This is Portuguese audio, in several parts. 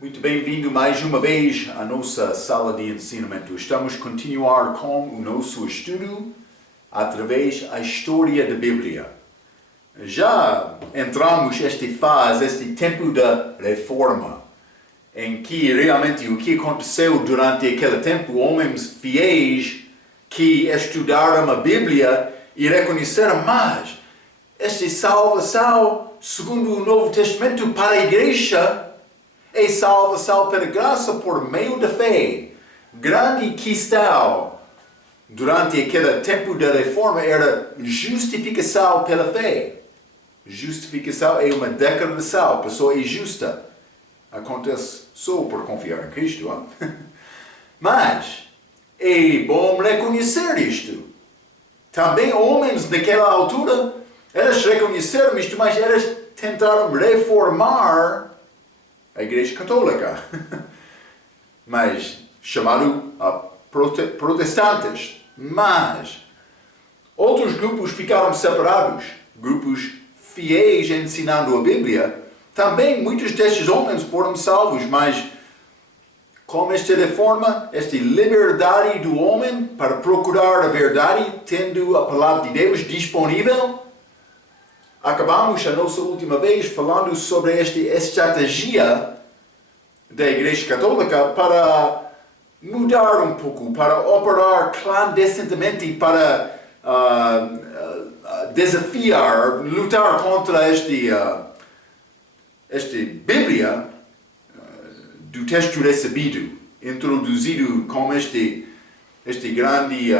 Muito bem-vindo mais uma vez à nossa sala de ensinamento. Estamos a continuar com o nosso estudo através da história da Bíblia. Já entramos nesta fase, este tempo da reforma, em que realmente o que aconteceu durante aquele tempo, homens fiéis que estudaram a Bíblia e reconheceram mais esta salvação, segundo o Novo Testamento, para a igreja, é salvação pela graça por meio da fé. Grande questão durante aquele tempo da reforma era justificação pela fé. Justificação é uma declaração, a pessoa é justa. Acontece só por confiar em Cristo. Hein? Mas é bom reconhecer isto. Também homens naquela altura, eles reconheceram isto, mas eles tentaram reformar a Igreja Católica, mas chamado protestantes. Mas outros grupos ficaram separados, grupos fiéis ensinando a Bíblia. Também muitos destes homens foram salvos, mas com esta reforma, esta liberdade do homem para procurar a verdade, tendo a palavra de Deus disponível, acabamos a nossa última vez falando sobre esta estratégia da Igreja Católica para mudar um pouco, para operar clandestinamente, para desafiar, lutar contra esta Bíblia do texto recebido, introduzido como este grande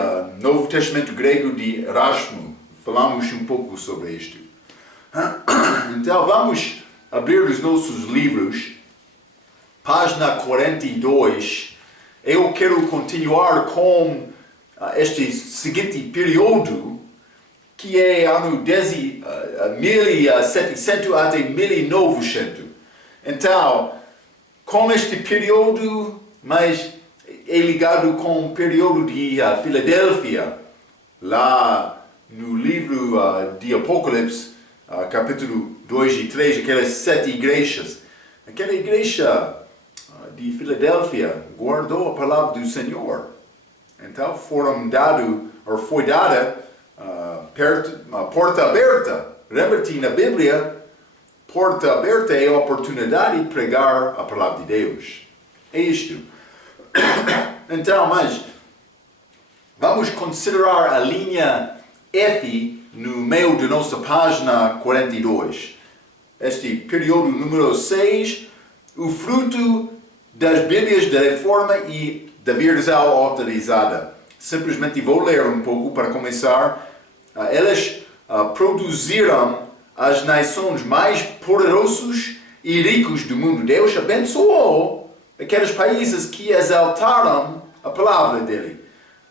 Novo Testamento grego de Erasmo. Falamos um pouco sobre isto. Então vamos abrir os nossos livros, página 42. Eu quero continuar com este seguinte período, que é ano 1700 até 1900. Então, com este período, mas é ligado com o período de Filadélfia, lá no livro de Apocalipse, capítulo 2 e 3, aquelas 7 igrejas. Aquela igreja de Filadélfia guardou a palavra do Senhor. Então foi dada a porta aberta. Lembra-te, na Bíblia, porta aberta é a oportunidade de pregar a palavra de Deus. É isto. Então, mas vamos considerar a linha F no meio da nossa página 42. Este período número 6, o fruto das Bíblias da Reforma e da versão autorizada. Simplesmente vou ler um pouco para começar. Elas produziram as nações mais poderosas e ricos do mundo. Deus abençoou aqueles países que exaltaram a palavra dele,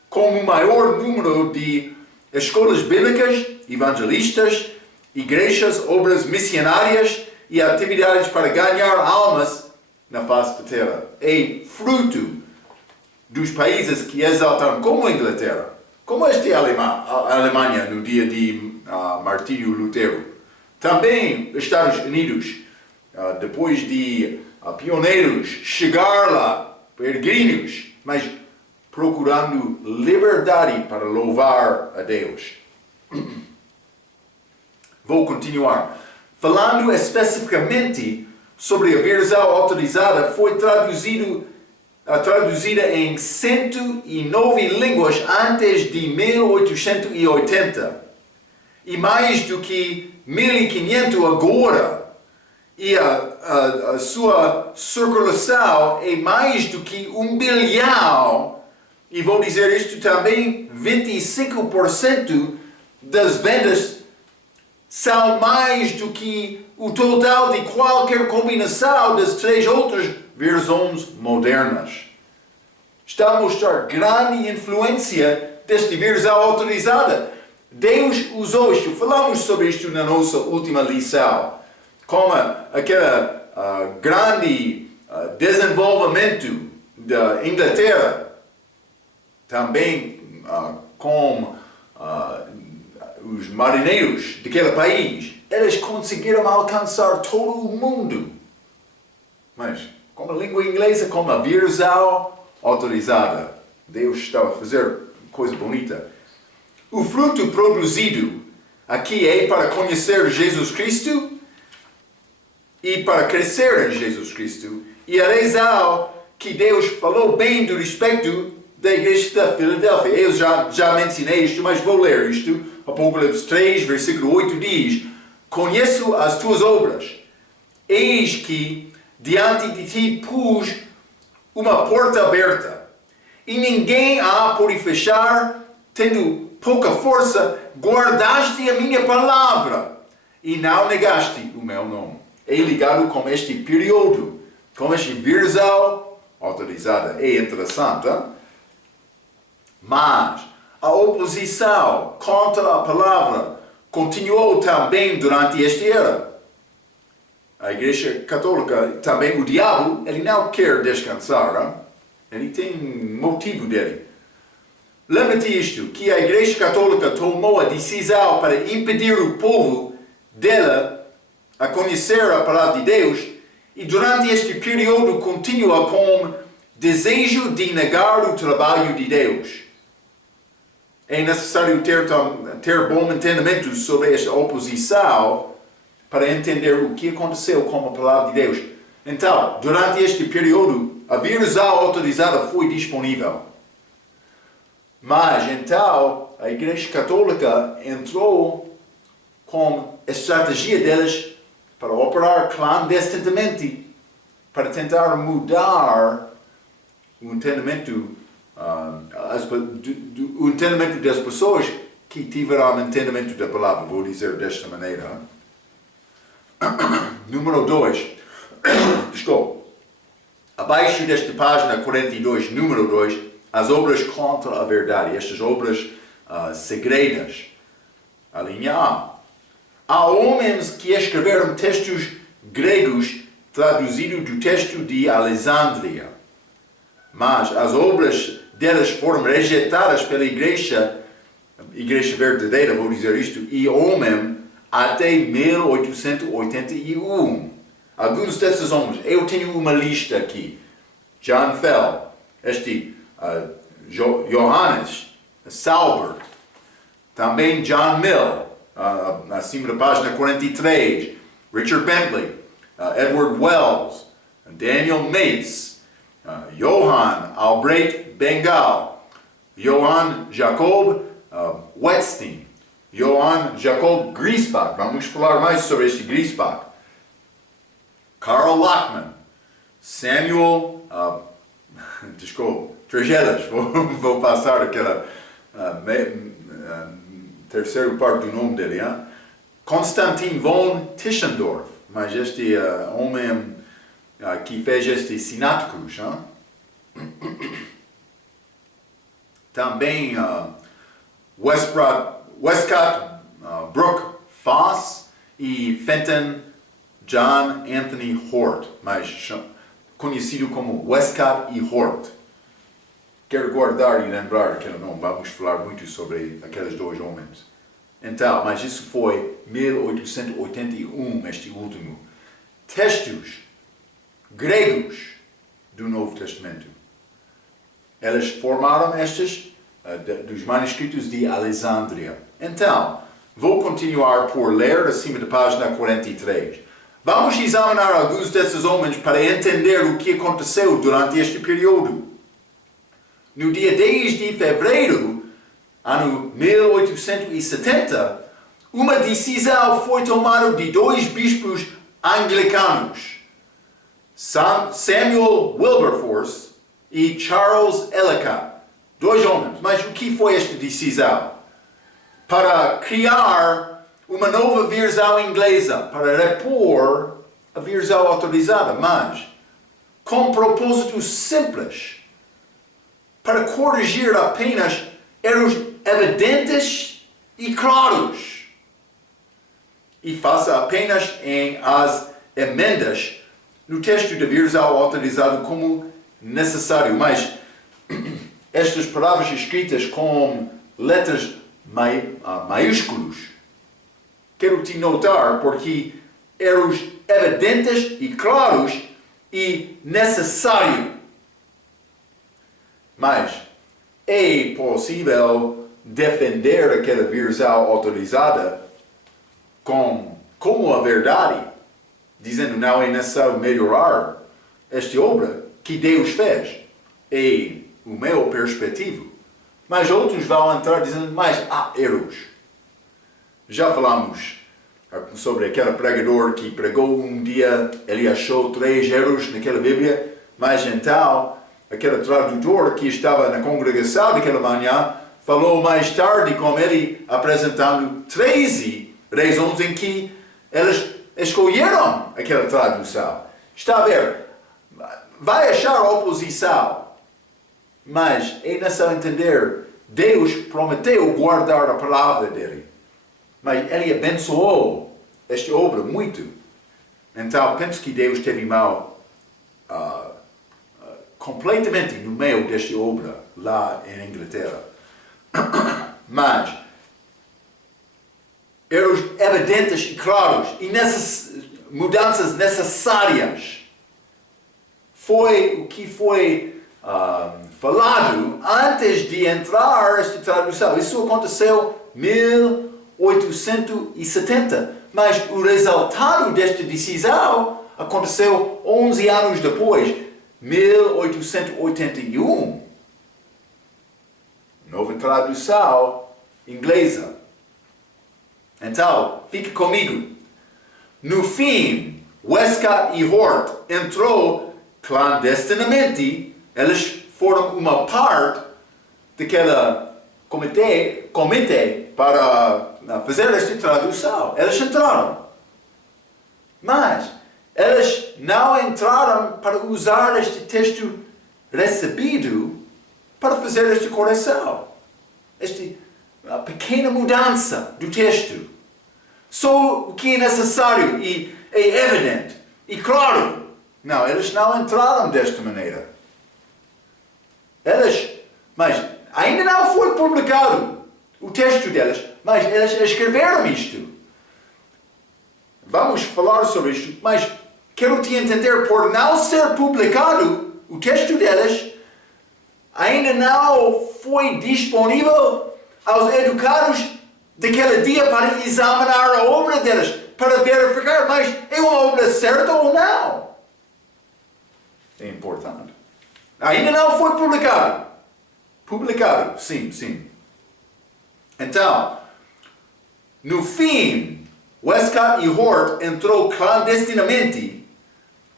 com o maior número de escolas bíblicas, evangelistas, igrejas, obras missionárias e atividades para ganhar almas na face da terra. É fruto dos países que exaltaram, como a Inglaterra, como a Alemanha no dia de Martinho Lutero. Também Estados Unidos, depois de pioneiros chegar lá, peregrinos, mas procurando liberdade para louvar a Deus. Vou continuar. Falando especificamente sobre a versão autorizada, foi traduzida em 109 línguas antes de 1880. E mais do que 1500 agora. E a sua circulação é mais do que 1 bilhão. E vou dizer isto também, 25% das vendas são mais do que o total de qualquer combinação das 3 outras versões modernas. Está a mostrar grande influência desta versão autorizada. Deus usou isto, falamos sobre isto na nossa última lição, como aquele grande desenvolvimento da Inglaterra, também com os marinheiros daquele país, eles conseguiram alcançar todo o mundo. Mas como a língua inglesa, como a virsal autorizada. Deus estava a fazer coisa bonita. O fruto produzido aqui é para conhecer Jesus Cristo e para crescer em Jesus Cristo. E a razão que Deus falou bem do respeito da igreja da Filadélfia. Eu já mencionei isto, mas vou ler isto. Apocalipse 3, versículo 8 diz: conheço as tuas obras. Eis que diante de ti pus uma porta aberta, e ninguém a pode fechar, tendo pouca força, guardaste a minha palavra, e não negaste o meu nome. É ligado com este período, com este virsal autorizada. É interessante, hein? Mas a oposição contra a palavra continuou também durante esta era. A Igreja Católica, também o diabo, ele não quer descansar. Hein? Ele tem motivo dele. Lembra-te isto, que a Igreja Católica tomou a decisão para impedir o povo dela a conhecer a palavra de Deus, e durante este período continua com desejo de negar o trabalho de Deus. É necessário ter bom entendimento sobre esta oposição para entender o que aconteceu com a palavra de Deus. Então, durante este período, a virsal autorizada foi disponível. Mas, então, a Igreja Católica entrou com a estratégia deles para operar clandestinamente, para tentar mudar o entendimento o entendimento das pessoas que tiveram entendimento da palavra, vou dizer desta maneira. Número 2. Desculpa. Abaixo desta página 42, número 2, as obras contra a verdade, estas obras segredas. A linha A. Há homens que escreveram textos gregos traduzidos do texto de Alexandria, mas as obras delas foram rejeitadas pela igreja verdadeira, vou dizer isto, e homem, até 1881. Alguns desses homens, eu tenho uma lista aqui. John Fell, Johannes Salbert, também John Mill, acima da página 43, Richard Bentley, Edward Wells, Daniel Mace, Johann Albrecht Bengal, Johann Jacob Wettstein, Johann Jacob Griesbach, vamos falar mais sobre este Griesbach, Karl Lachmann, Samuel, desculpa, Tregelas, vou passar aquela terceira parte do nome dele, hein? Konstantin von Tischendorf, mas este homem que fez este Sinatkruz, hein? Também Westcott Brooke Foss e Fenton John Anthony Hort, mais conhecido como Westcott e Hort. Quero guardar e lembrar aquele nome, vamos falar muito sobre aqueles dois homens. Então, mas isso foi 1881, este último. Textos gregos do Novo Testamento. Eles formaram estes dos manuscritos de Alexandria. Então, vou continuar por ler acima da página 43. Vamos examinar alguns desses homens para entender o que aconteceu durante este período. No dia 10 de fevereiro, ano 1870, uma decisão foi tomada de dois bispos anglicanos, Samuel Wilberforce e Charles Ellicott, dois homens. Mas o que foi esta decisão? Para criar uma nova versão inglesa, para repor a versão autorizada, mas com propósito simples, para corrigir apenas erros evidentes e claros, e faça apenas em as emendas no texto da versão autorizada como necessário. Mas estas palavras escritas com letras maiúsculas, quero te notar, porque erros evidentes e claros e necessário. Mas é possível defender aquela versão autorizada como a verdade, dizendo não é necessário melhorar esta obra que Deus fez. É o meu perspectivo. Mas outros vão entrar dizendo, mas há erros. Já falamos sobre aquele pregador que pregou um dia, ele achou 3 erros naquela Bíblia, mas então aquele tradutor que estava na congregação daquela manhã falou mais tarde com ele apresentando 13 razões em que eles escolheram aquela tradução. Está a ver? Vai achar oposição, mas é necessário entender, Deus prometeu guardar a palavra dele, mas ele abençoou esta obra muito. Então penso que Deus teve mão completamente no meio desta obra lá em Inglaterra. Mas erros evidentes e claros e mudanças necessárias foi o que foi falado antes de entrar esta tradução. Isso aconteceu em 1870, mas o resultado desta decisão aconteceu 11 anos depois, 1881. Nova tradução inglesa. Então, fique comigo. No fim, Westcott e Hort entrou clandestinamente. Eles foram uma parte daquela comitê para fazer esta tradução. Eles entraram. Mas eles não entraram para usar este texto recebido para fazer esta correção. Esta pequena mudança do texto. Só o que é necessário e é evidente e claro. Não, eles não entraram desta maneira. Mas ainda não foi publicado o texto deles, mas eles escreveram isto. Vamos falar sobre isto, mas quero te entender, por não ser publicado o texto deles, ainda não foi disponível aos educados daquele dia para examinar a obra deles, para verificar, mas é uma obra certa ou não. É importante. Ainda não foi publicado. Publicado, sim. Então, no fim, Westcott e Hort entrou clandestinamente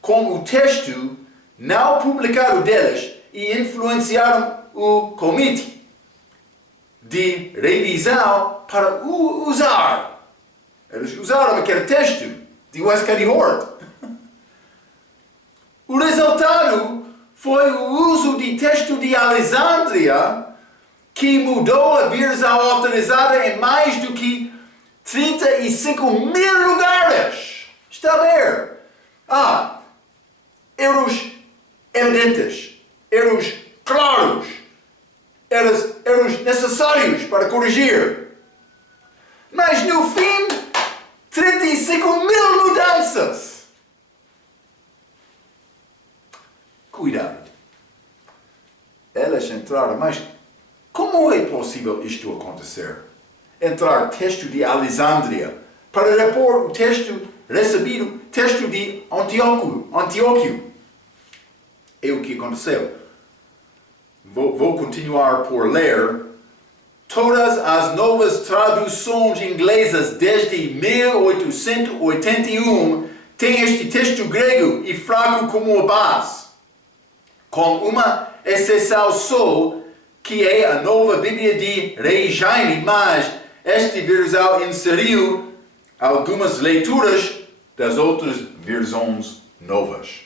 com o texto não publicado deles e influenciaram o comitê de revisão para usar. Eles usaram aquele texto de Westcott e Hort. O resultado foi o uso de texto de Alexandria, que mudou a versão autorizada em mais do que 35 mil lugares. Está a ver? Erros evidentes, erros claros, erros necessários para corrigir. Mas no fim, 35 mil mudanças. Cuidado. Elas entraram, mas como é possível isto acontecer? Entrar texto de Alexandria para repor o texto recebido, texto de Antíoco. É o que aconteceu. Vou continuar por ler. Todas as novas traduções inglesas desde 1881 têm este texto grego e fraco como base, com uma exceção só, que é a nova Bíblia de Regina, mas esta versão inseriu algumas leituras das outras versões novas.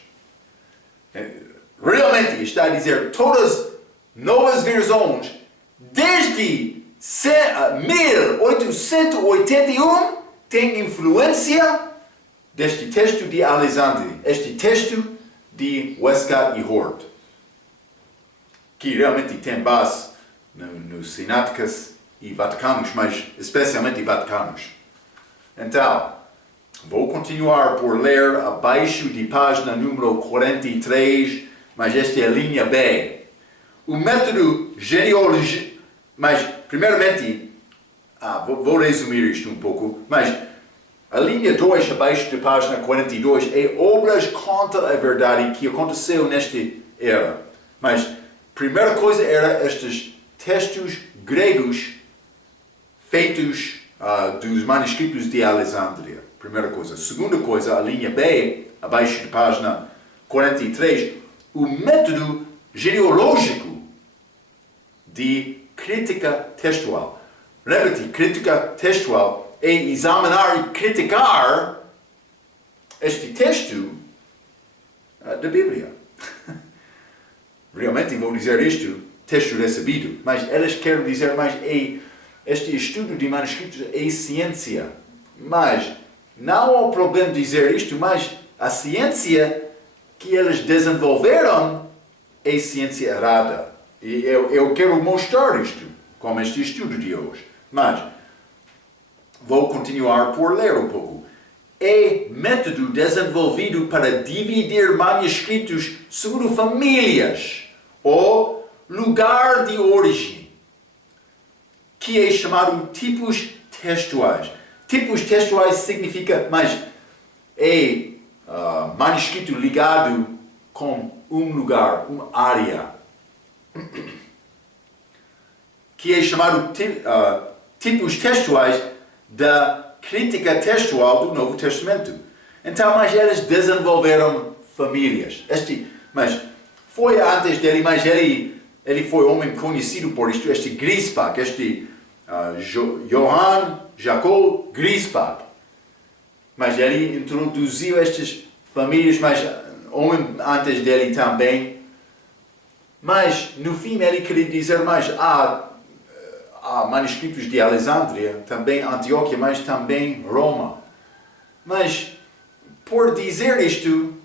Realmente está a dizer, todas novas versões desde 1881 têm influência deste texto de Alexandria, este texto de Westcott e Hort, que realmente tem base nos sináticas e vaticanos, mas especialmente vaticanos. Então, Vou continuar por ler abaixo de página número 43, mas esta é a linha B. O método genealógico, mas primeiramente, vou resumir isto um pouco, mas a linha 2 abaixo de página 42 é obras contra a verdade que aconteceu nesta era. Mas primeira coisa era estes textos gregos feitos dos manuscritos de Alexandria. Primeira coisa. Segunda coisa, a linha B, abaixo de página 43, o método genealógico de crítica textual. Lembra-te, crítica textual é examinar e criticar este texto da Bíblia. Realmente vou dizer isto, texto recebido, mas elas querem dizer mais, este estudo de manuscritos é ciência. Mas não há o problema de dizer isto, mas a ciência que eles desenvolveram é ciência errada. E eu quero mostrar isto com este estudo de hoje. Mas vou continuar por ler um pouco. É método desenvolvido para dividir manuscritos segundo famílias ou lugar de origem, que é chamado tipos textuais. Tipos textuais significa, mas é manuscrito ligado com um lugar, uma área, que é chamado tipos textuais da crítica textual do Novo Testamento. Então, mas eles desenvolveram famílias. Mas foi antes dele, mas ele foi homem conhecido por isto, este Griesbach, Johann Jacob Griesbach. Mas ele introduziu estas famílias, mas homem antes dele também. Mas no fim ele queria dizer mais, há manuscritos de Alexandria, também Antioquia, mas também Roma. Mas por dizer isto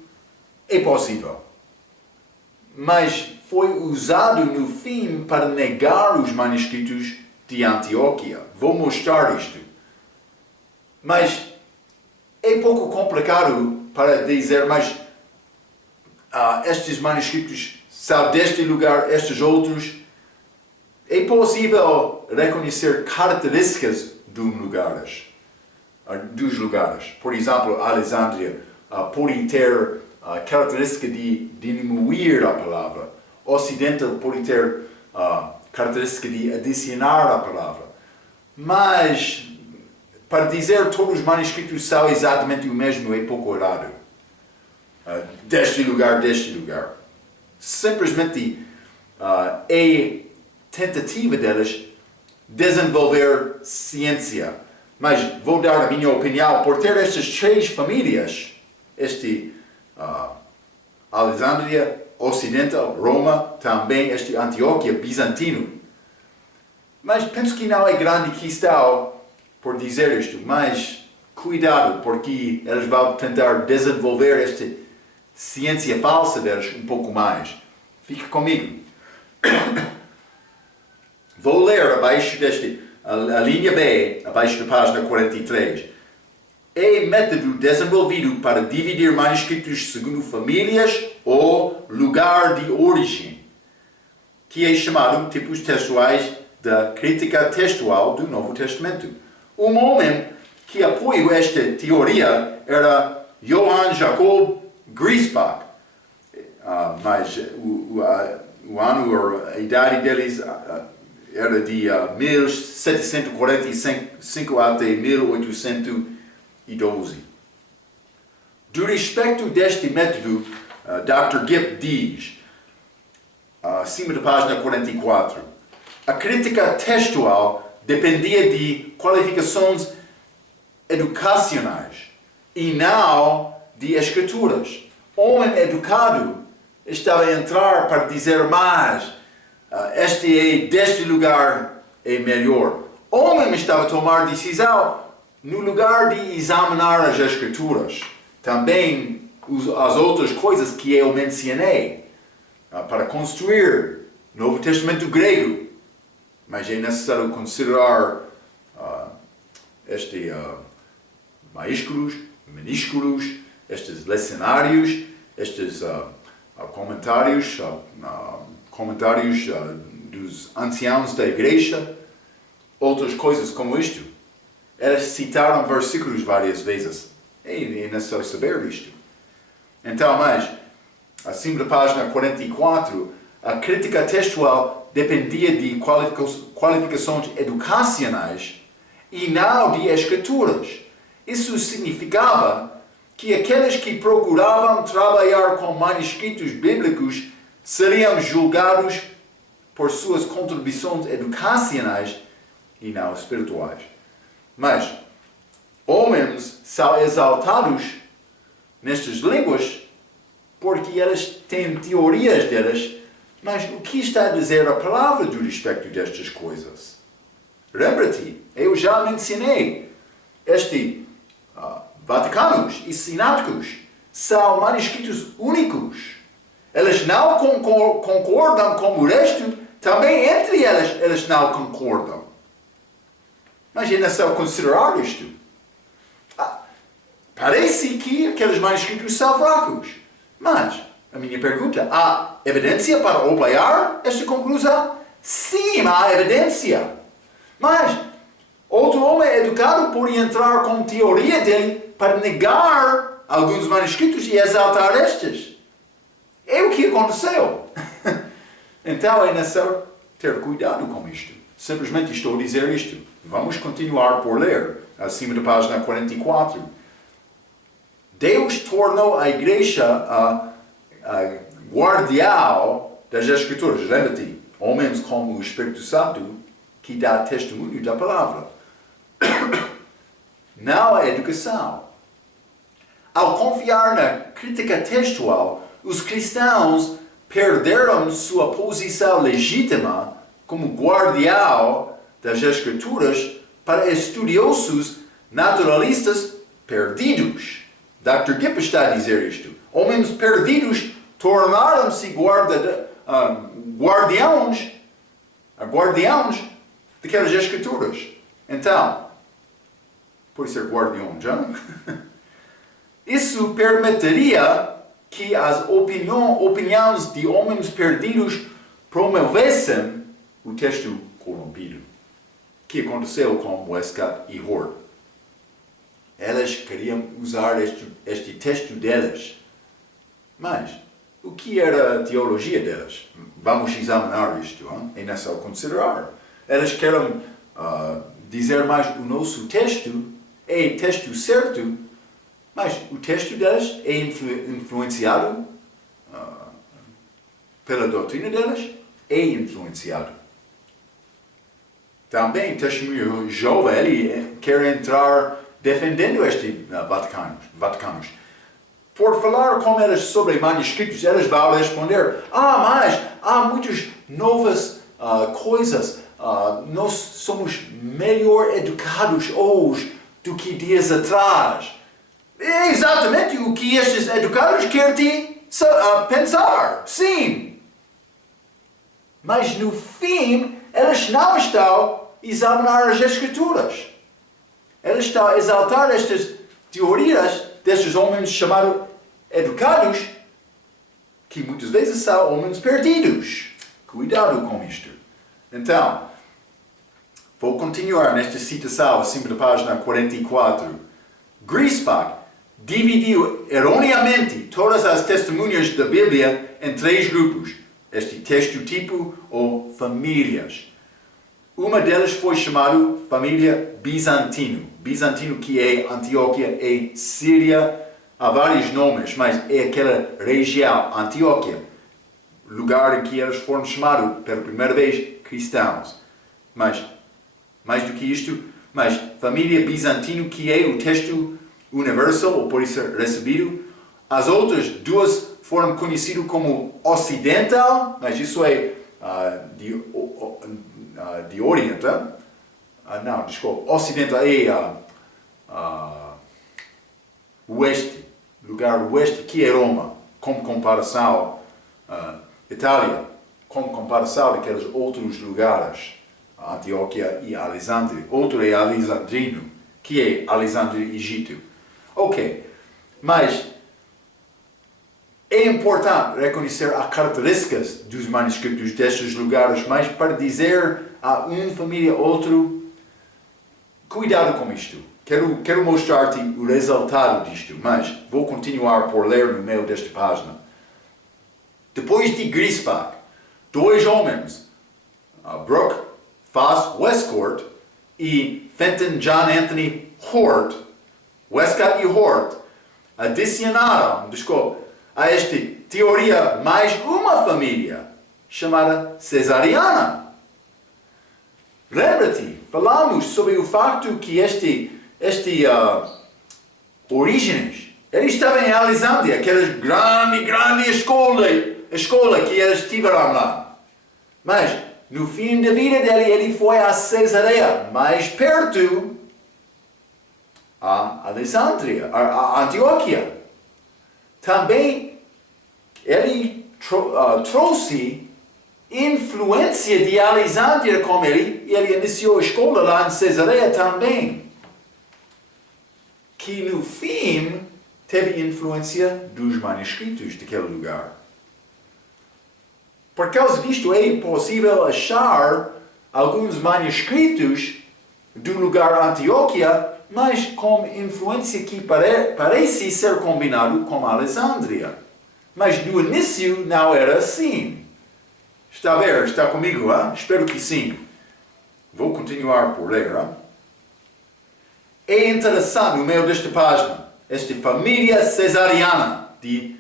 é possível. Mas foi usado no fim para negar os manuscritos de Antioquia. Vou mostrar isto. Mas é pouco complicado para dizer, mas estes manuscritos são deste lugar, estes outros. É possível reconhecer características dos lugares. Por exemplo, Alexandria pode ter a característica de diminuir a palavra. Ocidental pode ter característica de adicionar a palavra. Mas, para dizer que todos os manuscritos são exatamente o mesmo, é pouco errado. Deste lugar. Simplesmente é tentativa deles desenvolver ciência. Mas vou dar a minha opinião. Por ter estas três famílias, Alexandria, Ocidental, Roma, também Antioquia, Bizantino. Mas penso que não é grande questão por dizer isto, mas cuidado, porque eles vão tentar desenvolver esta ciência falsa deles um pouco mais. Fique comigo. Vou ler abaixo a linha B, abaixo da página 43. É método desenvolvido para dividir manuscritos segundo famílias ou lugar de origem, que é chamado tipos textuais da crítica textual do Novo Testamento. Um homem que apoiou esta teoria era Johann Jacob Griesbach, mas o ano, a idade deles era de 1745 até 1812. Do respeito deste método, Dr. Gipp diz, acima da página 44, a crítica textual dependia de qualificações educacionais e não de escrituras. Homem educado estava a entrar para dizer mais, deste lugar é melhor. Homem estava a tomar decisão no lugar de examinar as escrituras. Também as outras coisas que eu mencionei para construir Novo Testamento grego. Mas é necessário considerar maiúsculos, minúsculos, estes lecionários, estes comentários dos anciãos da igreja, outras coisas como isto. Eles citaram versículos várias vezes. É necessário saber isto. Então, mas, acima da página 44, a crítica textual dependia de qualificações educacionais e não de escrituras. Isso significava que aqueles que procuravam trabalhar com manuscritos bíblicos seriam julgados por suas contribuições educacionais e não espirituais. Mas homens são exaltados nestas línguas porque eles têm teorias delas, mas o que está a dizer a palavra do respeito destas coisas? Lembra-te, eu já mencionei, Vaticanos e Sináticos são manuscritos únicos. Eles não concordam com o resto, também entre eles não concordam. Mas é necessário considerar isto. Parece que aqueles manuscritos são fracos. Mas, a minha pergunta, há evidência para apoiar esta conclusão? Sim, há evidência. Mas, outro homem educado pode entrar com teoria dele para negar alguns manuscritos e exaltar estes. É o que aconteceu. Então é necessário ter cuidado com isto. Simplesmente estou a dizer isto. Vamos continuar por ler, acima da página 44. Deus tornou a igreja a guardião das Escrituras. Lembra-te, homens como o Espírito Santo que dá testemunho da palavra. Não a educação. Ao confiar na crítica textual, os cristãos perderam sua posição legítima como guardião das Escrituras para estudiosos naturalistas perdidos. Dr. Gipp está a dizer isto. Homens perdidos tornaram-se guardiãos daquelas Escrituras. Então, pode ser guardião, já? Isso permitiria que as opiniões de homens perdidos promovessem o texto corrompido, que aconteceu com Westcott e Hort. Elas queriam usar este texto delas. Mas, o que era a teologia delas? Vamos examinar isto, hein? É necessário considerar. Elas querem dizer mais o nosso texto é texto certo, mas o texto delas é influenciado pela doutrina delas, é influenciado. Também o testemunho Jeová, ele quer entrar defendendo estes Vaticanos. Por falar com eles sobre manuscritos, eles vão responder, mas há muitas novas coisas, nós somos melhor educados hoje do que dias atrás. É exatamente o que estes educados querem te pensar, sim. Mas no fim, eles não estão a examinar as Escrituras. Eles estão a exaltar estas teorias destes homens chamados educados, que muitas vezes são homens perdidos. Cuidado com isto. Então, vou continuar nesta citação acima da página 44. Griesbach dividiu erroneamente todas as testemunhas da Bíblia em 3 grupos. Este texto tipo ou famílias. Uma delas foi chamada família Bizantino. Bizantino que é Antioquia e Síria. Há vários nomes, mas é aquela região, Antioquia. Lugar em que eles foram chamados pela primeira vez cristãos. Mas, mais do que isto, mas família Bizantino que é o texto universal, ou pode ser recebido. As outras 2 foram conhecidas como ocidental, mas isso é de Oriente. Não, desculpa, ocidental é oeste, lugar oeste, que é Roma, como comparação Itália, como comparação daqueles outros lugares, Antioquia e Alexandria. Outro é Alexandrino, que é Alexandria, Egito. Ok, mas é importante reconhecer as características dos manuscritos destes lugares, mas para dizer a uma família outro, cuidado com isto. Quero mostrar-te o resultado disto, mas vou continuar por ler no meio desta página. Depois de Griesbach, 2 homens, Brooke Foss Westcott e Fenton John Anthony Hort, Westcott e Hort, adicionaram, a esta teoria mais uma família, chamada cesariana. Lembra-te, falamos sobre o facto que Orígenes, ele estava em Alexandria, aquela grande escola que eles tiveram lá. Mas, no fim da vida dele, ele foi a Cesareia, mais perto a Alexandria, a Antioquia. Também, ele trouxe influência de Alexandria com ele, e ele iniciou a escola lá em Cesareia também. Que no fim teve influência dos manuscritos daquele lugar. Por causa disto é possível achar alguns manuscritos do lugar Antioquia, mas com influência que parece ser combinado com Alexandria. Mas no início não era assim. Está a ver? Está comigo? Hein? Espero que sim. Vou continuar por ler. Hein? É interessante, no meio desta página, esta família cesariana de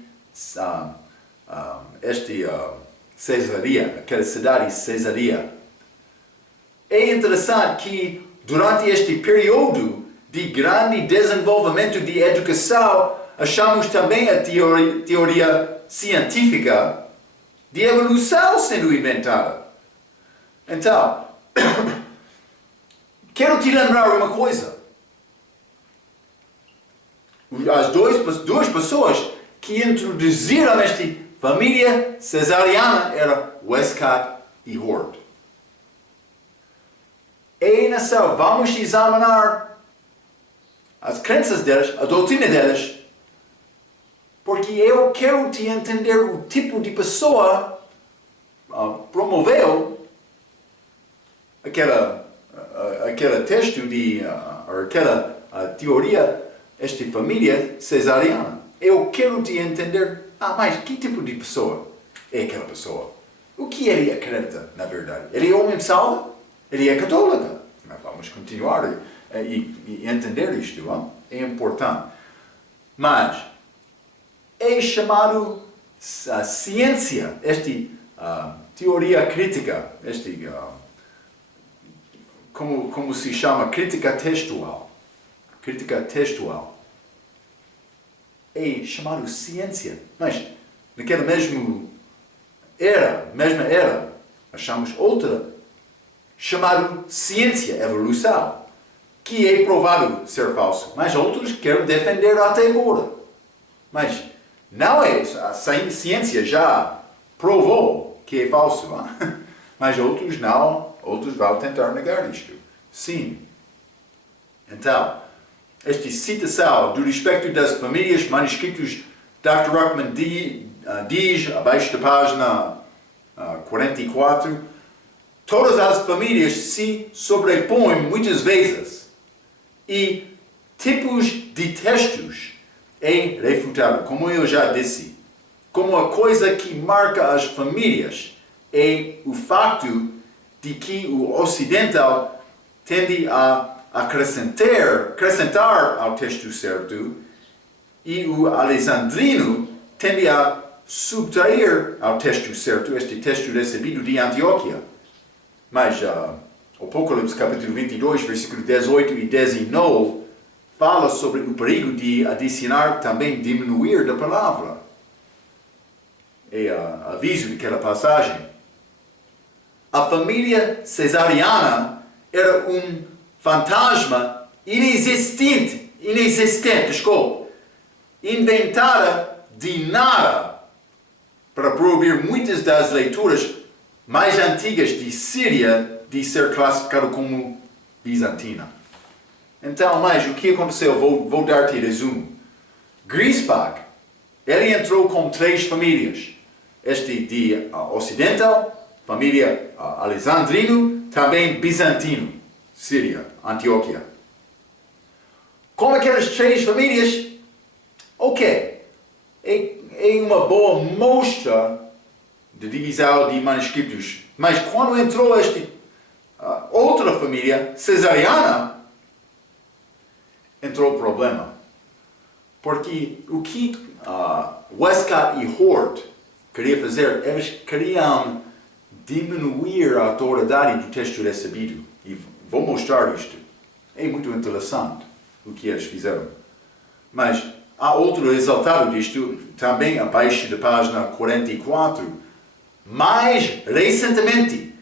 Cesaria, aquela cidade Cesaria. É interessante que durante este período de grande desenvolvimento de educação, achamos também a teoria científica de evolução sendo inventada. Então, quero te lembrar uma coisa. As duas pessoas que introduziram esta família cesariana eram Westcott e Hort. E nessa vamos examinar as crenças deles, a doutrina deles, porque eu quero te entender o tipo de pessoa promoveu aquela texto aquela teoria, esta família cesariana. Eu quero te entender, mas que tipo de pessoa é aquela pessoa? O que ele acredita, na verdade? Ele é homem salvo? Ele é católico? Mas vamos continuar e entender isto, não? É importante. Mas é chamado a ciência, esta teoria crítica, como se chama, crítica textual. Crítica textual. É chamado ciência. Mas naquela mesma era, achamos outra, chamado ciência, evolução, que é provado ser falso. Mas outros querem defender até agora. Mas não é, a ciência já provou que é falso. Não? Mas outros não, outros vão tentar negar isto. Sim. Então, esta citação do respeito das famílias, manuscritos, Dr. Ruckman diz, abaixo da página 44, todas as famílias se sobrepõem muitas vezes e tipos de textos é refutado, como eu já disse. Como a coisa que marca as famílias é o facto de que o ocidental tende a acrescentar ao texto certo e o alexandrino tende a subtrair ao texto certo, este texto recebido de Antioquia. Mas Apocalipse capítulo 22, versículo 18 e 19 fala sobre o perigo de adicionar também diminuir da palavra. É aviso daquela passagem. A família cesariana era fantasma inexistente, inventada de nada para proibir muitas das leituras mais antigas de Síria de ser classificado como bizantina. Então, mas o que aconteceu? Vou dar-te resumo. Griesbach, ele entrou com 3 famílias. Este de ocidental, família Alexandrino, também bizantino, Síria, Antioquia. Como aquelas 3 famílias, ok, é uma boa mostra de divisão de manuscritos. Mas quando entrou outra família, cesariana, entrou o problema. Porque o que Westcott e Hort queriam fazer, eles queriam diminuir a autoridade do texto recebido. E vou mostrar isto. É muito interessante o que eles fizeram. Mas há outro resultado disto, também abaixo da página 44. Mais recentemente,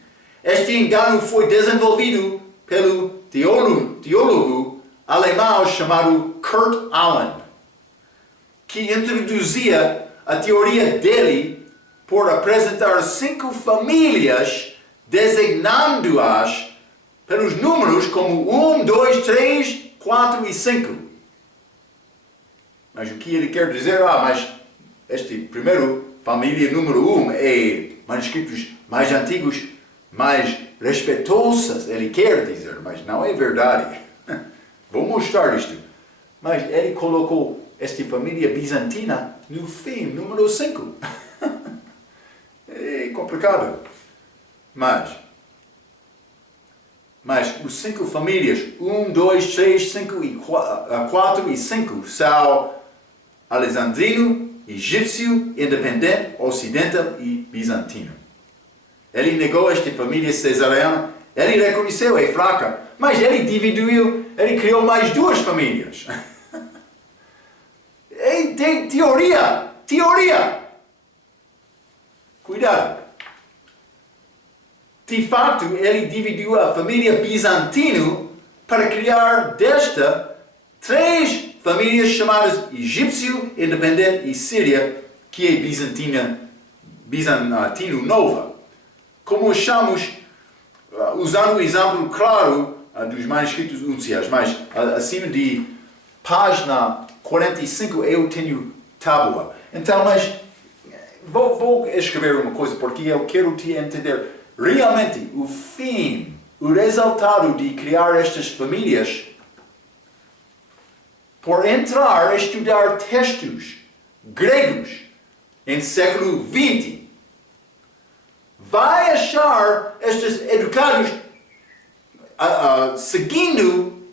este engano foi desenvolvido pelo teólogo alemão chamado Kurt Aland, que introduzia a teoria dele por apresentar 5 famílias, designando-as pelos números como 1, 2, 3, 4 e 5. Mas o que ele quer dizer? Mas este primeiro, família número 1, é manuscritos mais antigos, mais respeitosos, ele quer dizer, mas não é verdade. Vou mostrar isto. Mas ele colocou esta família bizantina no fim, número 5. É complicado. Mas os 5 famílias, 1, 2, 3, 5 e 4 e 5, são alexandrino, egípcio, independente, ocidental e bizantino. Ele negou esta família cesariana, ele reconheceu, é fraca, mas ele dividiu, ele criou mais 2 famílias. Tem teoria! Cuidado! De fato, ele dividiu a família bizantino para criar desta 3 famílias chamadas egípcio, independente e síria, que é bizantino nova. Como achamos, usando o exemplo claro dos manuscritos unciais, mas acima de página 45 eu tenho tábua. Então, mas vou escrever uma coisa, porque eu quero te entender. Realmente, o fim, o resultado de criar estas famílias, por entrar a estudar textos gregos em século XX, vai achar estes educados seguindo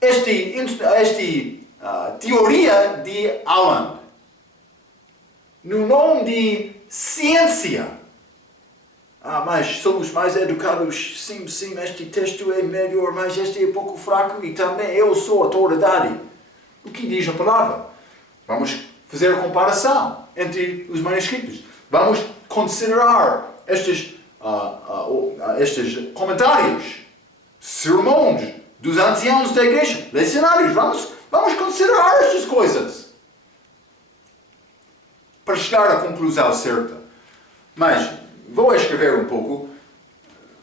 esta teoria de Aland, no nome de ciência. Mas somos mais educados, sim, este texto é melhor, mas este é pouco fraco e também eu sou autoridade. O que diz a palavra? Vamos fazer a comparação entre os manuscritos. Vamos considerar estes comentários, sermões dos anciãos da igreja, lecionários. Vamos considerar estas coisas para chegar à conclusão certa. Mas vou escrever um pouco,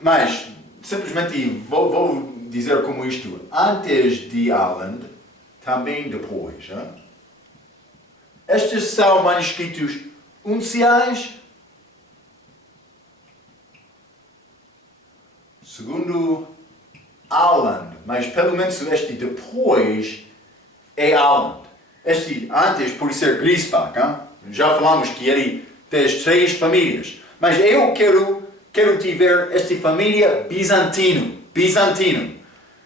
mas simplesmente vou dizer como isto, antes de Aland, também depois. Hein? Estes são manuscritos unciais, segundo Aland, mas pelo menos este depois é Aland. Este antes, por ser Griesbach, hein? Já falamos que ele fez 3 famílias. Mas eu quero te ver esta família bizantino.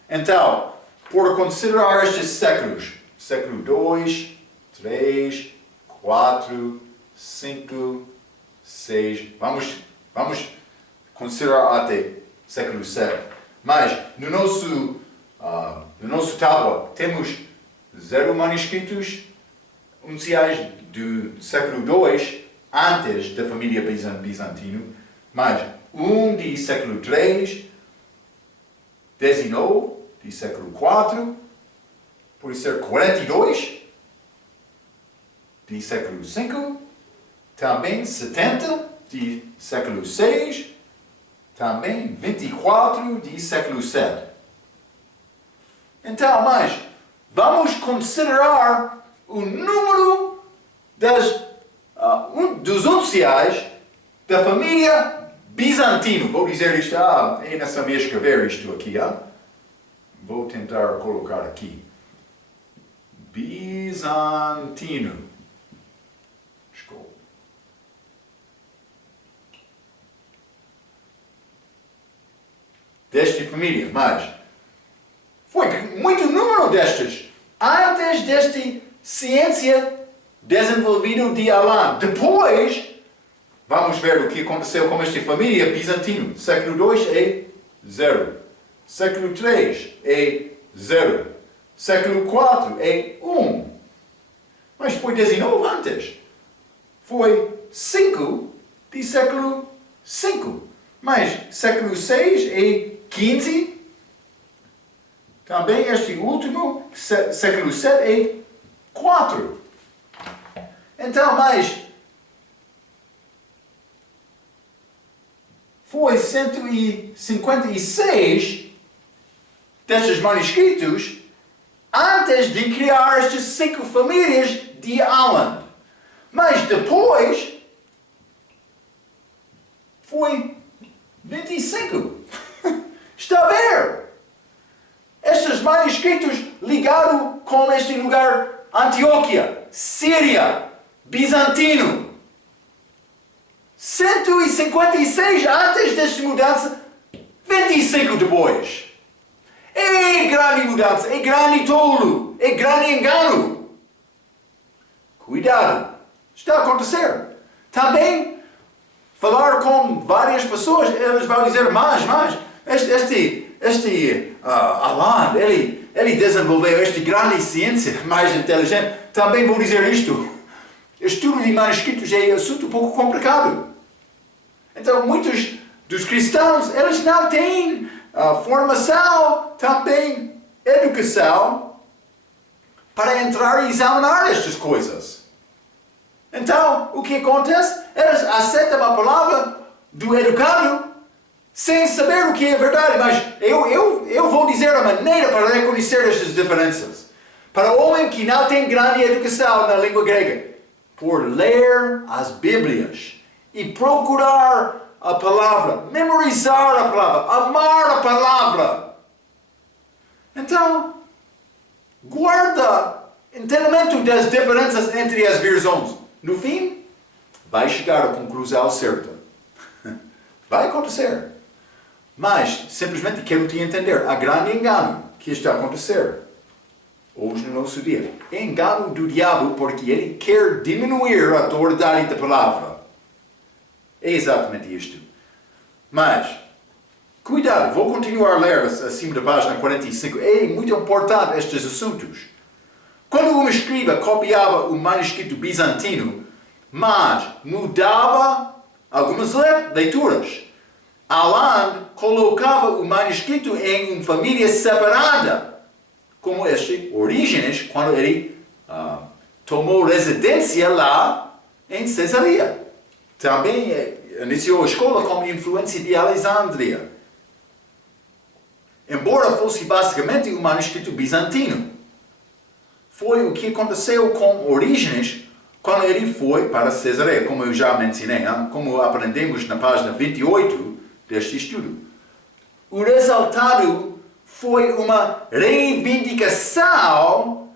Então, por considerar estes séculos, século 2, 3, 4, 5, 6, vamos considerar até século 7. Mas no nosso tábua temos 0 manuscritos unciais do século 2, antes da família bizantino, mas um de século 3, 19 de século 4, por ser 42 de século 5, também 70 de século 6, também 24 de século 7. Então, mas vamos considerar o número dos oficiais da família Bizantino. Vou dizer isto, ainda sabia escrever isto aqui. Vou tentar colocar aqui. Bizantino. Desta família, mas foi muito número destas antes desta ciência desenvolvida de Alan. Depois, vamos ver o que aconteceu com esta família Bizantino. Século II é 0. Século III é 0. Século IV é 1. Mas foi 19 antes. Foi 5 de século V. Mas século VI é 15. Também este último, século VII, é 4. Então, mas foi 156 destes manuscritos antes de criar estas 5 famílias de Alan. Mas depois foi 25. Está a ver? Estes manuscritos ligados com este lugar Antioquia, Síria, Bizantino. 156 antes desta mudança, 25 depois. É grande mudança, é grande tolo, é grande engano. Cuidado, está a acontecer. Também, falar com várias pessoas, eles vão dizer, mas, Alan, ele desenvolveu esta grande ciência mais inteligente. Também vou dizer isto. Estudo de manuscritos é um assunto um pouco complicado. Então, muitos dos cristãos, eles não têm formação, também educação, para entrar e examinar estas coisas. Então, o que acontece? Eles aceitam a palavra do educado sem saber o que é verdade, mas eu vou dizer a maneira para reconhecer estas diferenças. Para o homem que não tem grande educação na língua grega, por ler as Bíblias e procurar a palavra, memorizar a palavra, amar a palavra. Então, guarda entendimento das diferenças entre as versões. No fim, vai chegar à conclusão certa. Vai acontecer. Mas, simplesmente quero te entender a grande engano que está a acontecer hoje no nosso dia. É engano do diabo porque ele quer diminuir a autoridade da palavra. É exatamente isto. Mas, cuidado, vou continuar a ler acima da página 45. É muito importante estes assuntos. Quando um escriba copiava o manuscrito bizantino, mas mudava algumas leituras, Alan colocava o manuscrito em uma família separada, como este Orígenes, quando ele tomou residência lá em Cesareia. Também iniciou a escola com influência de Alexandria. Embora fosse basicamente um manuscrito bizantino, foi o que aconteceu com Orígenes quando ele foi para Cesareia, como eu já mencionei, como aprendemos na página 28 deste estudo. O resultado foi uma reivindicação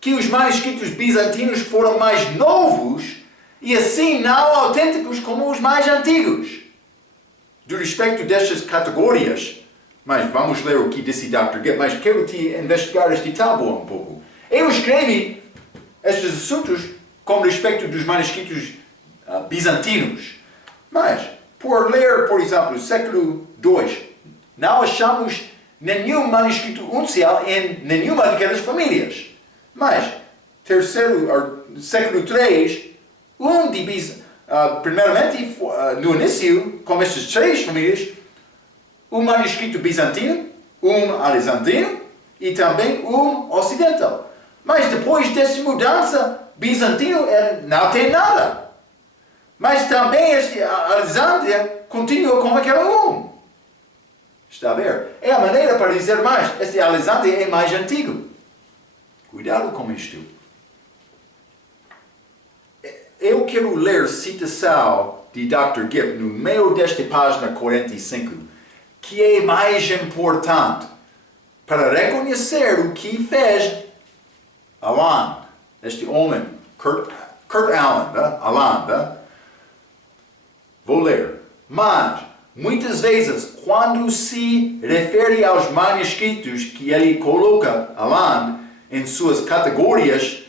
que os manuscritos bizantinos foram mais novos e assim não autênticos como os mais antigos. Do respeito destas categorias, mas vamos ler o que disse Dr. Gibb, mas quero te investigar este tábua um pouco. Eu escrevi estes assuntos com respeito dos manuscritos bizantinos, mas por ler, por exemplo, o século II, não achamos nenhum manuscrito uncial em nenhuma daquelas famílias. Mas, século III, primeiramente, no início, com estas 3 famílias, um manuscrito bizantino, um alexandrino e também um ocidental. Mas depois dessa mudança, bizantino não tem nada. Mas também Alexandria continua com aquele um. Está a ver? É a maneira para dizer mais. Este Alexandria é mais antigo. Cuidado com isto. Eu quero ler citação de Dr. Gibb no meio desta página 45, que é mais importante para reconhecer o que fez Alan, este homem, Kurt Aland, Alan. Vou ler. Mas, muitas vezes, quando se refere aos manuscritos que ele coloca, Alan, em suas categorias,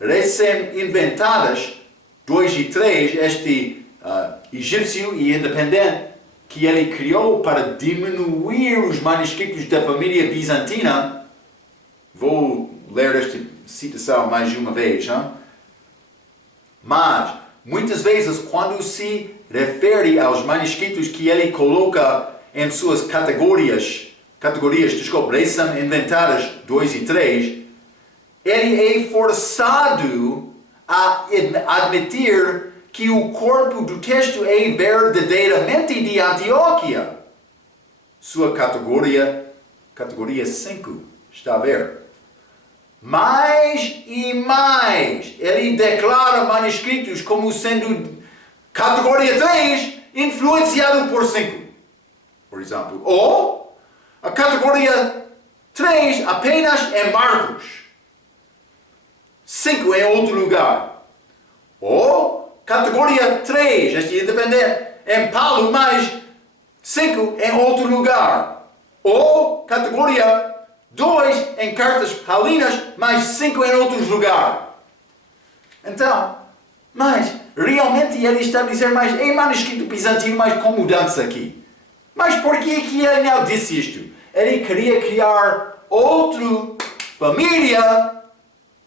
recém-inventadas, 2 e 3, este egípcio e independente, que ele criou para diminuir os manuscritos da família bizantina. Vou ler esta citação mais de uma vez. Mas, muitas vezes, quando se refere aos manuscritos que ele coloca em suas categorias recém-inventadas 2 e 3, ele é forçado a admitir que o corpo do texto é verdadeiramente de Antioquia. Sua categoria 5, está a ver? Mais e mais, ele declara manuscritos como sendo categoria 3, influenciado por 5, por exemplo. Ou a categoria 3 apenas em Marcos, 5 em outro lugar. Ou categoria 3, este independente, em Paulo, mais 5 em outro lugar. Ou categoria 2 em cartas paulinas, mais 5 em outros lugares. Então, mas realmente ele está a dizer mais em manuscrito bizantino, mas com mudança aqui. Mas por que ele não disse isto? Ele queria criar outra família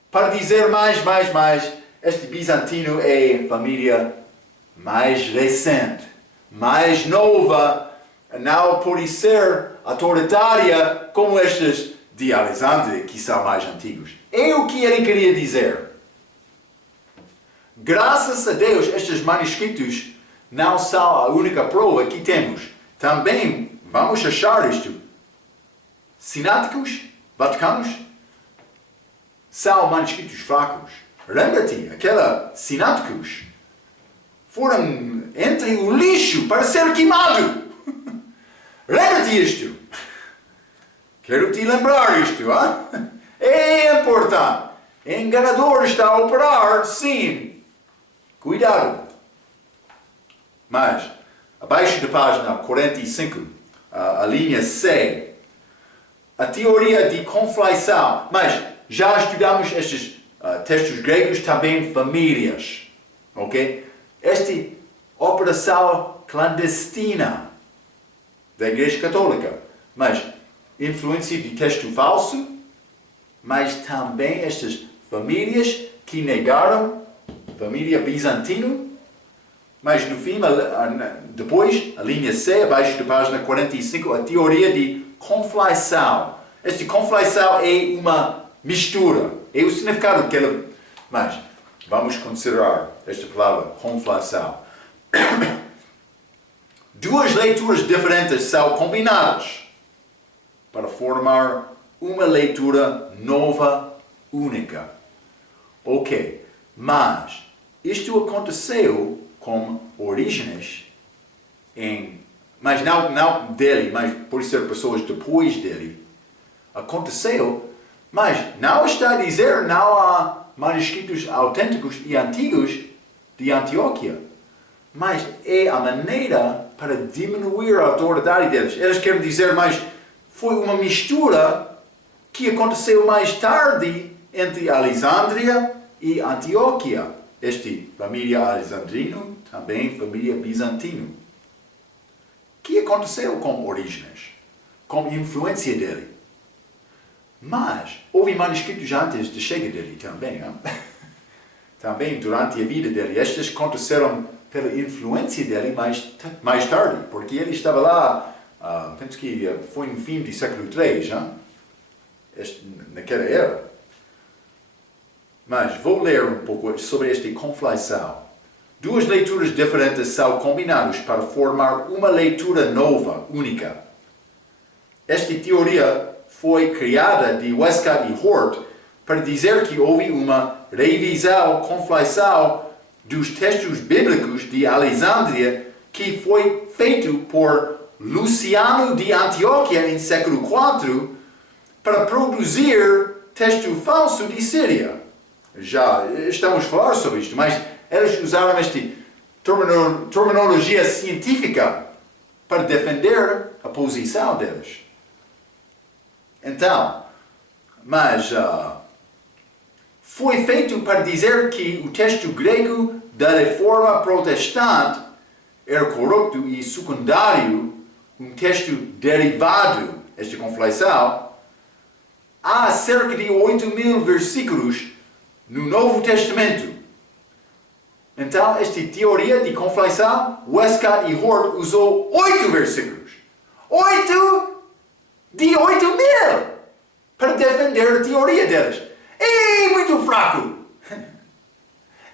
para dizer mais. Este bizantino é família mais recente, mais nova, não pode ser autoritária como estes de Alexandria, que são mais antigos. É o que ele queria dizer. Graças a Deus, estes manuscritos não são a única prova que temos. Também vamos achar isto. Sináticos, vaticanos, são manuscritos fracos. Lembra-te, aquela Sináticos foram entre o lixo para ser queimado. Lembra-te isto. Quero te lembrar isto, hein? É importante. Enganador está a operar, sim. Cuidado. Mas, abaixo da página 45, a linha C, a teoria de conflação. Mas já estudamos estes textos gregos, também famílias. Ok? Esta operação clandestina da Igreja Católica. Mas, influência de texto falso, mas também estas famílias que negaram, família bizantina, mas no fim, depois, a linha C, abaixo da página 45, a teoria de conflação. Esta conflação é uma mistura, é o significado que ela... Mas, vamos considerar esta palavra, conflação. Duas leituras diferentes são combinadas para formar uma leitura nova, única. Ok, mas isto aconteceu com Orígenes, mas não dele, mas por ser pessoas depois dele. Aconteceu, mas não está a dizer não há manuscritos autênticos e antigos de Antioquia. Mas é a maneira para diminuir a autoridade deles. Eles querem dizer, mas foi uma mistura que aconteceu mais tarde entre Alexandria e Antioquia. Esta família alexandrino, também família bizantino. O que aconteceu com Orígenes? Com a influência dele? Mas houve manuscritos antes da chegada dele também. Também durante a vida dele. Estes aconteceram pela influência dele mais tarde, porque ele estava lá, penso que foi no fim do século III, naquela era. Mas vou ler um pouco sobre esta conflação. duas leituras diferentes são combinadas para formar uma leitura nova, única. Esta teoria foi criada de Westcott e Hort para dizer que houve uma revisão, conflação dos textos bíblicos de Alexandria que foi feito por Luciano de Antioquia em século IV para produzir texto falso de Síria. Já estamos a falar sobre isto, mas eles usaram esta terminologia científica para defender a posição deles. Então, mas foi feito para dizer que o texto grego da Reforma Protestante era corrupto e secundário, um texto derivado, esta conflação. Há cerca de 8.000 versículos no Novo Testamento. Então, esta teoria de conflação, Westcott e Hort usou 8 versículos. 8 de 8.000 para defender a teoria deles. É muito fraco.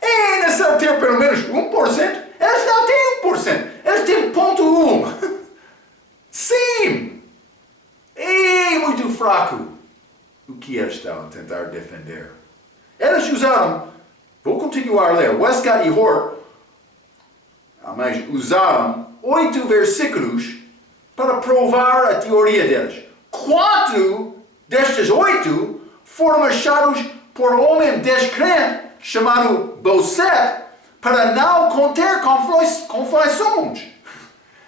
Eles não têm pelo menos 1%. Eles não têm 1%. Eles têm 0,1%. Sim. É muito fraco. O que eles estão a tentar defender? Eles usaram, vou continuar a ler, Westcott e Hort, mas usaram 8 versículos para provar a teoria deles. 4 destes 8 foram achados por um homem descrente chamado Bosset para não conter conflações.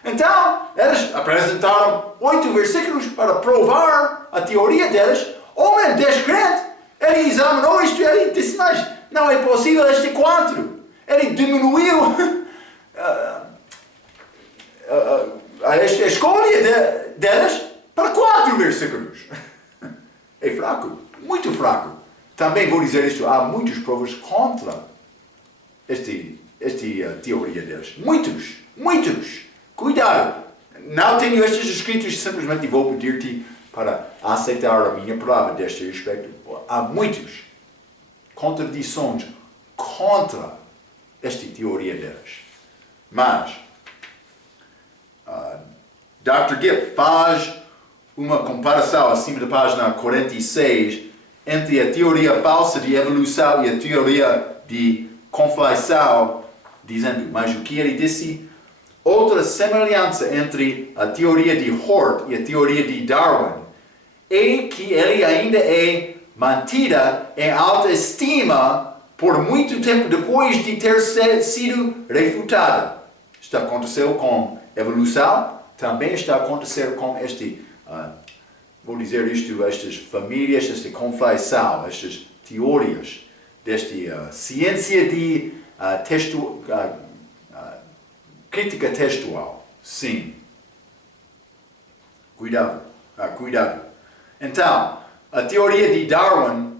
Então, eles apresentaram 8 versículos para provar a teoria deles. O homem descrente, ele examinou isto e ele disse, mas não é possível este 4. Ele diminuiu a escolha deles para 4 versículos. É fraco, muito fraco. Também vou dizer isto, há muitas provas contra esta teoria deles. Muitos. Cuidado. Não tenho estes escritos, simplesmente vou pedir-te para aceitar a minha palavra deste respeito. Há muitas contradições contra esta teoria deles. Mas, Dr. Gipp faz uma comparação acima da página 46 entre a teoria falsa de evolução e a teoria de conflação, dizendo, mas o que ele disse? Outra semelhança entre a teoria de Hort e a teoria de Darwin é que ele ainda é mantida em alta estima por muito tempo depois de ter sido refutada. Está acontecendo com evolução, também está acontecendo com vou dizer isto, estas famílias, esta conflação, estas teorias, desta ciência de crítica textual. Sim. Cuidado. Então, a teoria de Darwin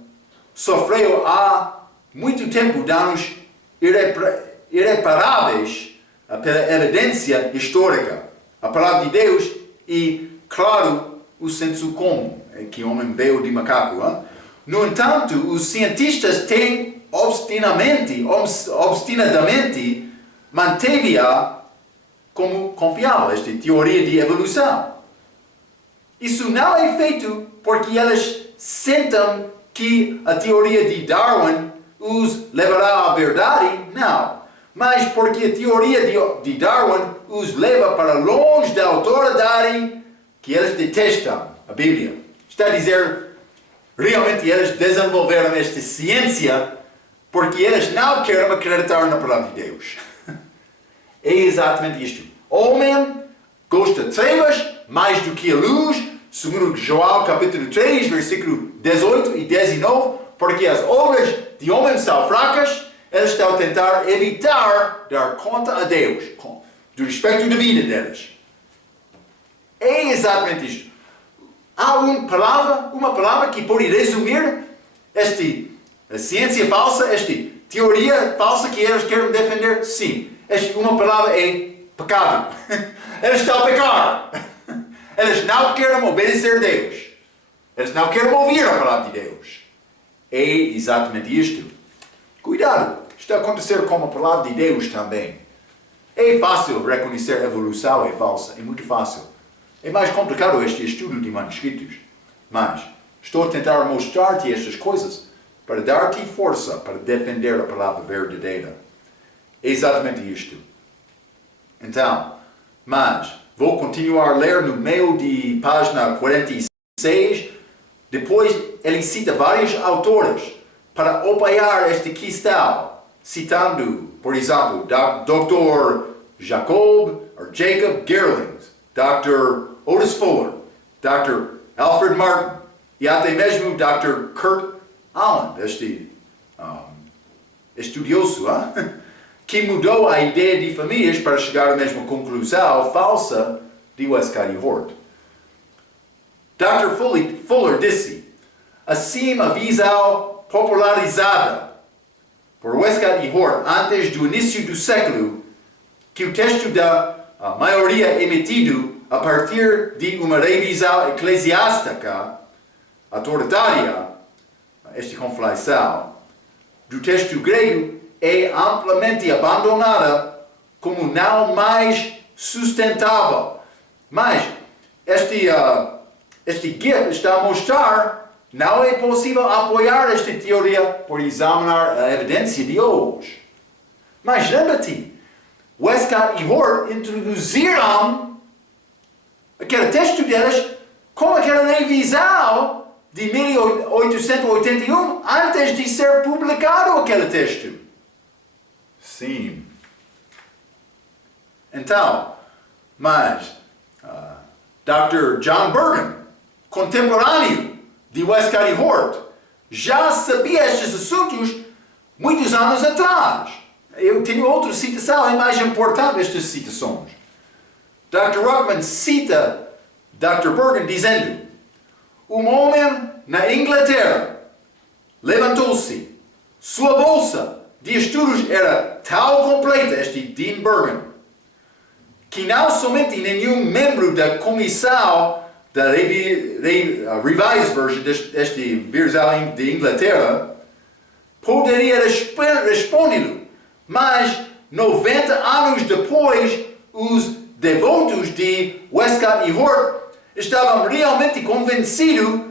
sofreu há muito tempo danos irreparáveis pela evidência histórica, a palavra de Deus e, claro, o senso comum, que o homem veio de macaco. Hein? No entanto, os cientistas têm obstinadamente manteve-a como confiável, esta teoria de evolução. Isso não é feito porque eles sentem que a teoria de Darwin os levará à verdade, não. Mas porque a teoria de Darwin os leva para longe da autoridade que eles detestam, a Bíblia. Está a dizer, realmente eles desenvolveram esta ciência porque eles não querem acreditar na palavra de Deus. É exatamente isto. O homem gosta de trevas mais do que a luz, segundo João capítulo 3, versículo 18 e 19, porque as obras de homem são fracas, eles estão a tentar evitar dar conta a Deus, do respeito da vida deles. É exatamente isto. Há uma palavra que pode resumir esta ciência falsa, esta teoria falsa que eles querem defender? Sim. Uma palavra é pecado. Eles estão a pecar. Eles não querem obedecer a Deus. Eles não querem ouvir a palavra de Deus. É exatamente isto. Cuidado. está acontecendo com a palavra de Deus também. É fácil reconhecer a evolução é falsa, é muito fácil. É mais complicado este estudo de manuscritos. Mas estou a tentar mostrar-te estas coisas para dar-te força para defender a palavra verdadeira. É exatamente isto. Então, mas vou continuar a ler no meio de página 46. Depois ele cita vários autores para apoiar esta questão, citando, por exemplo, Dr. Jacob Gerlings, Dr. Otis Fuller, Dr. Alfred Martin e até mesmo Dr. Kurt Aland, este estudioso, que mudou a ideia de famílias para chegar à mesma conclusão falsa de Westcott e Hort. Dr. Fuller disse, assim a visão popularizada por Westcott e Hort antes do início do século, que o texto da maioria emitido a partir de uma revisão eclesiástica autoritária, esta conflação, do texto grego é amplamente abandonada como não mais sustentável. Mas este guia está a mostrar que não é possível apoiar esta teoria por examinar a evidência de hoje. Mas lembra-te, Westcott e Hort introduziram aquele texto deles com aquela revisão de 1881 antes de ser publicado aquele texto. Sim. Então, mas Dr. John Bergen, contemporâneo de Westcott e Hort, já sabia estes assuntos muitos anos atrás. Eu tenho outra citação, é mais importante estas citações. Dr. Ruckman cita Dr. Bergen dizendo: um homem na Inglaterra levantou-se. Sua bolsa de estudos era tão completa, este Dean Bergen, que não somente nenhum membro da comissão da Revised Version deste versão de Inglaterra poderia respondê-lo, mas 90 anos depois, os devotos de Westcott e Hort estavam realmente convencidos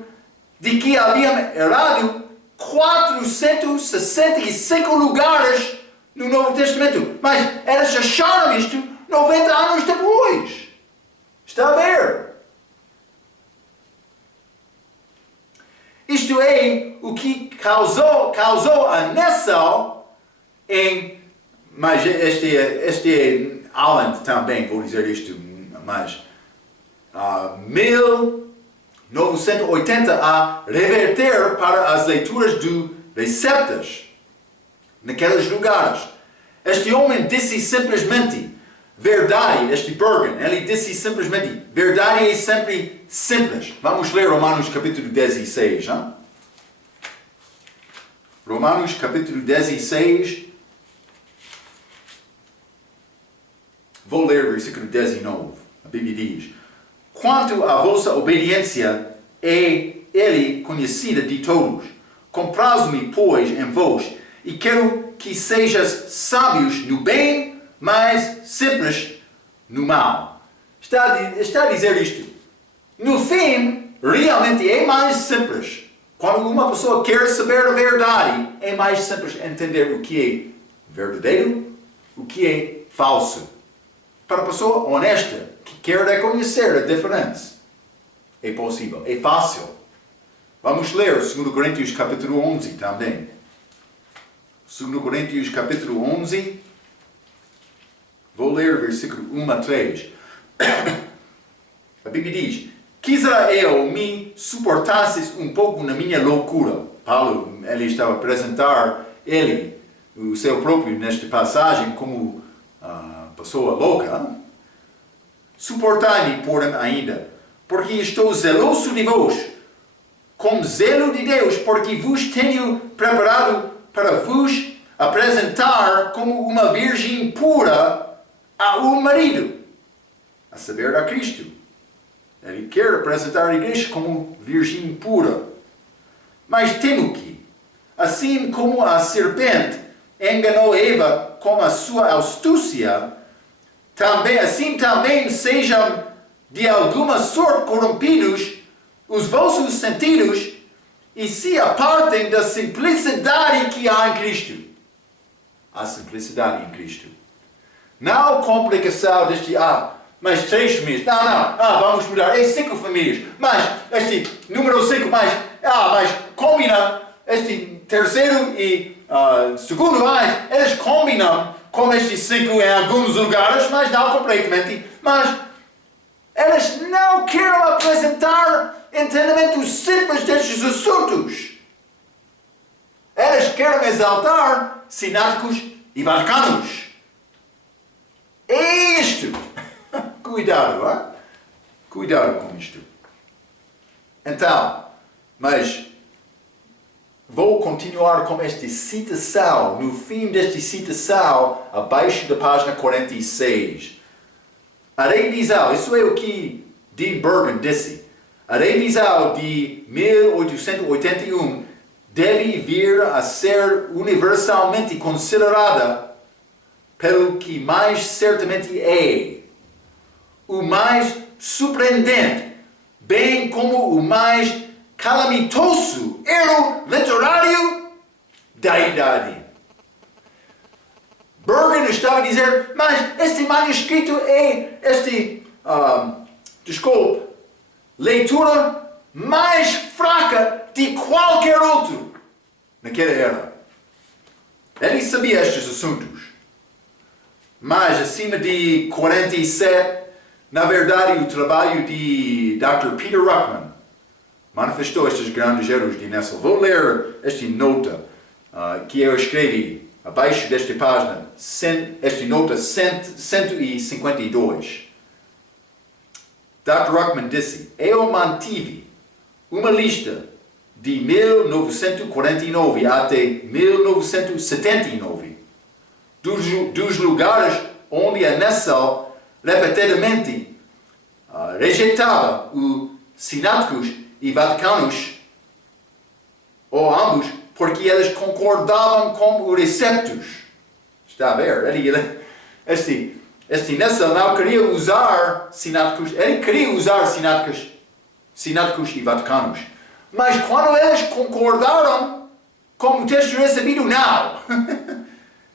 de que haviam errado 465 lugares no Novo Testamento. Mas eles acharam isto 90 anos depois. Está a ver? Isto é o que causou a nação em... Mas este Alan também, vou dizer isto, mas 1980 a reverter para as leituras do Receptas naqueles lugares. Este homem disse simplesmente verdade, este Bergen, ele disse simplesmente verdade é sempre simples. Vamos ler Romanos capítulo 16. Hein? Romanos capítulo 16. Vou ler o versículo 19. A Bíblia diz: quanto à vossa obediência, é ele conhecida de todos. Comprazo-me, pois, em vós, e quero que sejas sábios no bem, mas simples no mal. Está a dizer isto. No fim, realmente é mais simples. Quando uma pessoa quer saber a verdade, é mais simples entender o que é verdadeiro, o que é falso. Para a pessoa honesta, que quer reconhecer a diferença, é possível, é fácil. Vamos ler 2 Coríntios capítulo 11 também. 2 Coríntios capítulo 11. Vou ler o versículo 1 a 3. A Bíblia diz: quisera eu me suportasses um pouco na minha loucura. Paulo, ele estava a apresentar o seu próprio, nesta passagem, como pessoa louca. Suportai-me, porém, ainda, porque estou zeloso de vós, com zelo de Deus, porque vos tenho preparado para vos apresentar como uma virgem pura a um marido, a saber, a Cristo. Ele quer apresentar a igreja como virgem pura. Mas temo que, assim como a serpente enganou Eva com a sua astúcia, assim também sejam de alguma sorte corrompidos os vossos sentidos e se apartem da simplicidade que há em Cristo. A simplicidade em Cristo. Não a complicação deste, mas 3 famílias. Não, vamos mudar. 5 famílias. Mas este número 5, mas combina este terceiro e segundo, mas eles combinam com estes 5 em alguns lugares, mas não completamente. Mas eles não querem apresentar entendimento simples destes assuntos. Eles querem exaltar sináticos e vaticanos. É isto. Cuidado, hein? Cuidado com isto. Então, mas vou continuar com esta citação. No fim desta citação, abaixo da página 46. A revisão, isso é o que Dean Bergen disse. A revisão de 1881 deve vir a ser universalmente considerada pelo que mais certamente é o mais surpreendente, bem como o mais calamitoso erro literário da idade. Bergen estava a dizer, mas este manuscrito é leitura mais fraca de qualquer outro naquela era. Ele sabia estes assuntos. Mas acima de 47, na verdade, o trabalho de Dr. Peter Ruckman manifestou estes grandes erros de Nessel. Vou ler esta nota que eu escrevi abaixo desta página, esta nota 152. Dr. Ruckman disse, eu mantive uma lista de 1949 até 1979 dos lugares onde a Nessel repetidamente rejeitava os sináticos e vaticanos, ou ambos, porque eles concordavam com os receptos. Está a ver? Este Nessel não queria usar sináticos, ele queria usar sináticos e vaticanos. Mas quando eles concordaram com o texto recebido, não.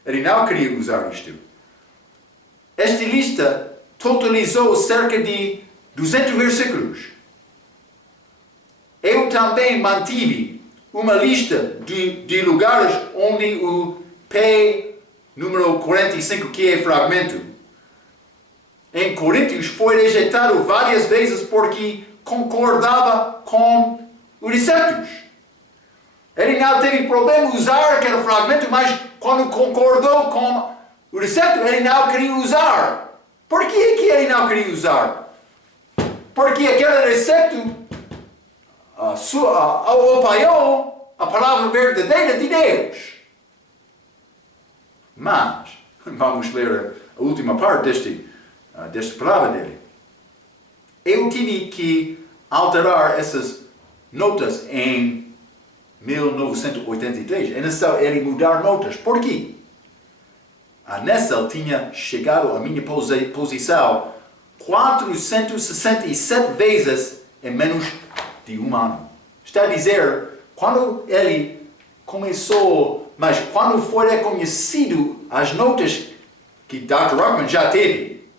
Ele não queria usar isto. Esta lista totalizou cerca de 200 versículos. Eu também mantive uma lista de lugares onde o P número 45, que é fragmento, em Coríntios foi rejeitado várias vezes porque concordava com os receptos. Ele não teve problema em usar aquele fragmento, mas quando concordou com o recepto, ele não queria usar. Por que ele não queria usar? Porque aquele recepto apoiou a palavra verdadeira de Deus. Mas, vamos ler a última parte desta palavra dele. Eu tive que alterar essas notas em 1983. É necessário ele mudar notas. Por quê? A Nessel tinha chegado à minha posição 467 vezes em menos de um ano. Está a dizer, quando ele começou, mas quando foi reconhecido as notas que Dr. Ruckman já teve,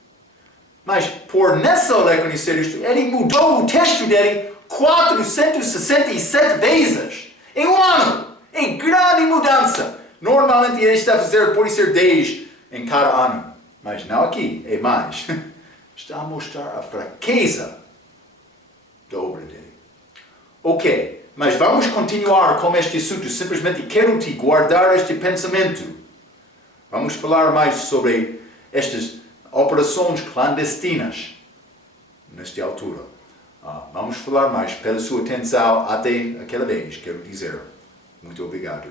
mas por Nessel reconhecer isto, ele mudou o texto dele 467 vezes em um ano. É grande mudança. Normalmente ele está a fazer, pode ser 10 em cada ano. Mas não aqui, é mais. Está a mostrar a fraqueza da obra dele. Ok, mas vamos continuar com este assunto. Simplesmente quero te guardar este pensamento. Vamos falar mais sobre estas operações clandestinas nesta altura. Vamos falar mais pela sua atenção até aquela vez, quero dizer. Muito obrigado.